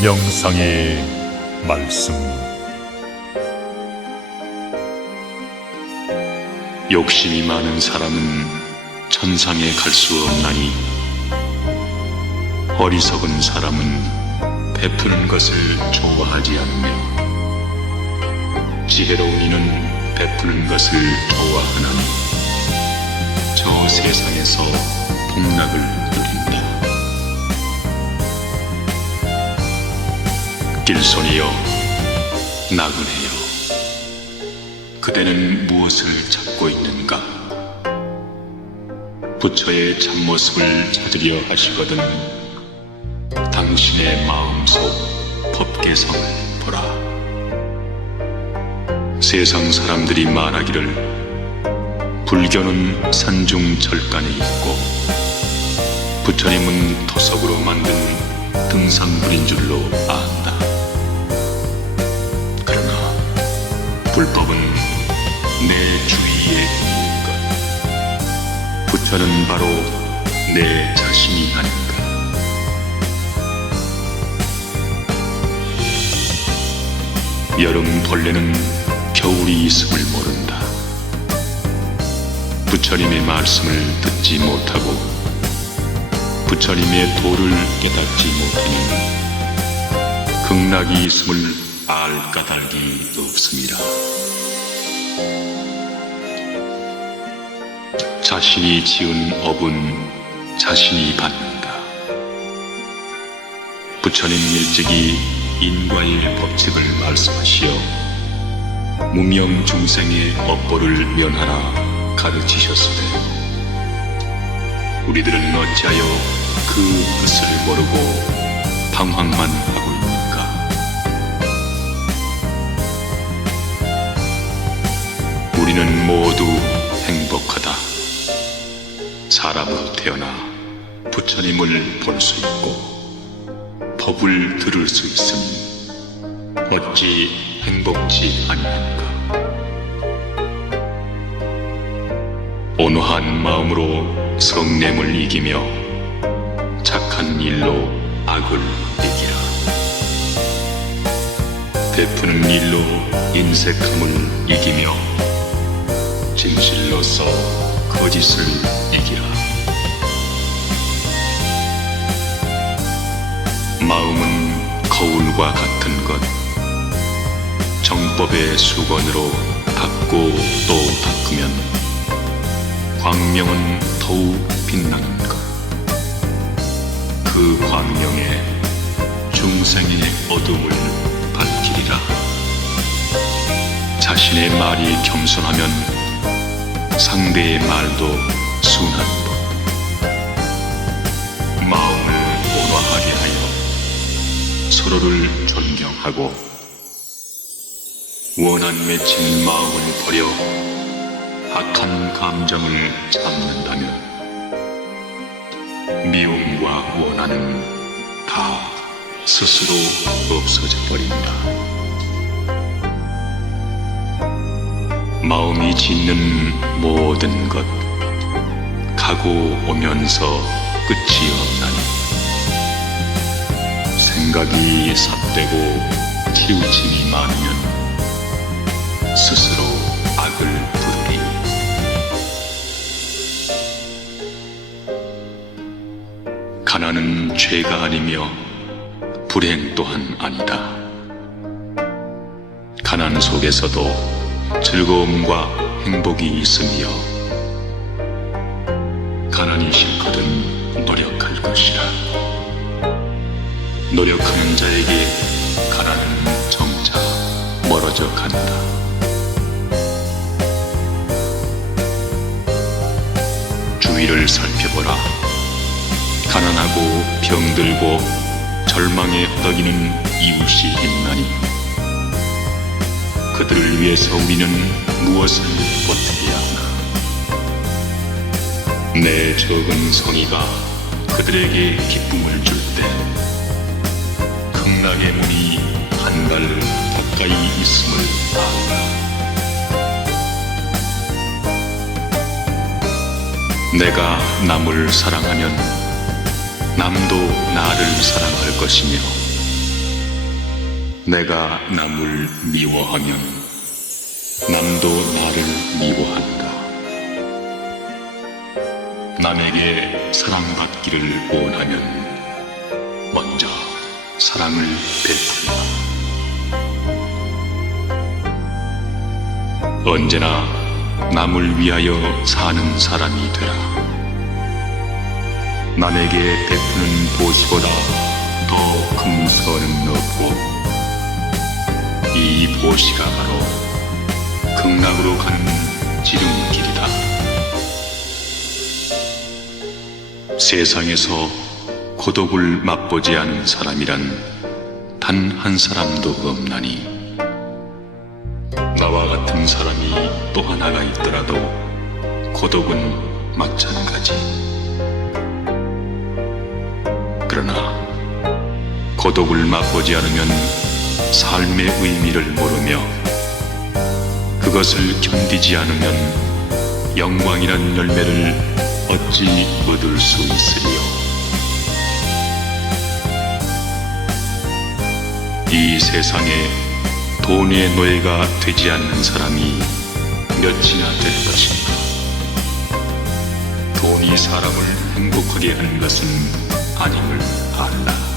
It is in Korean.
명상의 말씀. 욕심이 많은 사람은 천상에 갈 수 없나니 어리석은 사람은 베푸는 것을 좋아하지 않으며 지혜로운 이는 베푸는 것을 좋아하나니 저 세상에서 복락을 길손이여 나그네여 그대는 무엇을 찾고 있는가? 부처의 참모습을 찾으려 하시거든 당신의 마음속 법계성을 보라. 세상 사람들이 말하기를 불교는 산중 절간에 있고 부처님은 토석으로 만든 등산불인 줄로 안다. 것. 부처는 바로 내 자신이 아닌가. 여름 벌레는 겨울이 있음을 모른다. 부처님의 말씀을 듣지 못하고 부처님의 도를 깨닫지 못하면 극락이 있음을 알 까닭이 없습니다. 자신이 지은 업은 자신이 받는다. 부처님 일찍이 인과의 법칙을 말씀하시어 무명 중생의 업보를 면하라 가르치셨으되 우리들은 어찌하여 그 뜻을 모르고 방황만 사람으로 태어나 부처님을 볼 수 있고 법을 들을 수 있으니 어찌 행복지 아니한가? 온화한 마음으로 성냄을 이기며 착한 일로 악을 이기라. 베푸는 일로 인색함을 이기며 진실로서 거짓을 이기라. 마음은 거울과 같은 것. 정법의 수건으로 닦고 또 닦으면 광명은 더욱 빛나는 것. 그 광명에 중생의 어둠을 밝히리라. 자신의 말이 겸손하면 상대의 말도 순한 서로를 존경하고 원한 맺힌 마음을 버려 악한 감정을 참는다면 미움과 원한은 다 스스로 없어져 버린다. 마음이 짓는 모든 것 가고 오면서 끝이 없나니 생각이 삿되고 치우침이 많으면 스스로 악을 부르리. 가난은 죄가 아니며 불행 또한 아니다. 가난 속에서도 즐거움과 행복이 있으며 가난이 싫거든 노력할 것이라 노력하는 자에게 가난은 점차 멀어져 간다. 주위를 살펴보라. 가난하고 병들고 절망에 허덕이는 이웃이 있나니 그들을 위해서 우리는 무엇을 보태야 하나? 내 적은 성의가 그들에게 기쁨을 줄 때 극락의 문이 한 발 가까이 있음을 안다 내가 남을 사랑하면 남도 나를 사랑할 것이며 내가 남을 미워하면 남도 나를 미워한다. 남에게 사랑받기를 원하면 사랑을 베푼다. 언제나 남을 위하여 사는 사람이 되라. 남에게 베푸는 보시보다 더 큰 선은 없고 이 보시가 바로 극락으로 가는 지름길이다. 세상에서 고독을 맛보지 않은 사람이란 단 한 사람도 없나니 나와 같은 사람이 또 하나가 있더라도 고독은 마찬가지. 그러나 고독을 맛보지 않으면 삶의 의미를 모르며 그것을 견디지 않으면 영광이란 열매를 어찌 얻을 수 있으리요. 이 세상에 돈의 노예가 되지 않는 사람이 몇이나 될 것인가. 돈이 사람을 행복하게 하는 것은 아님을 알라.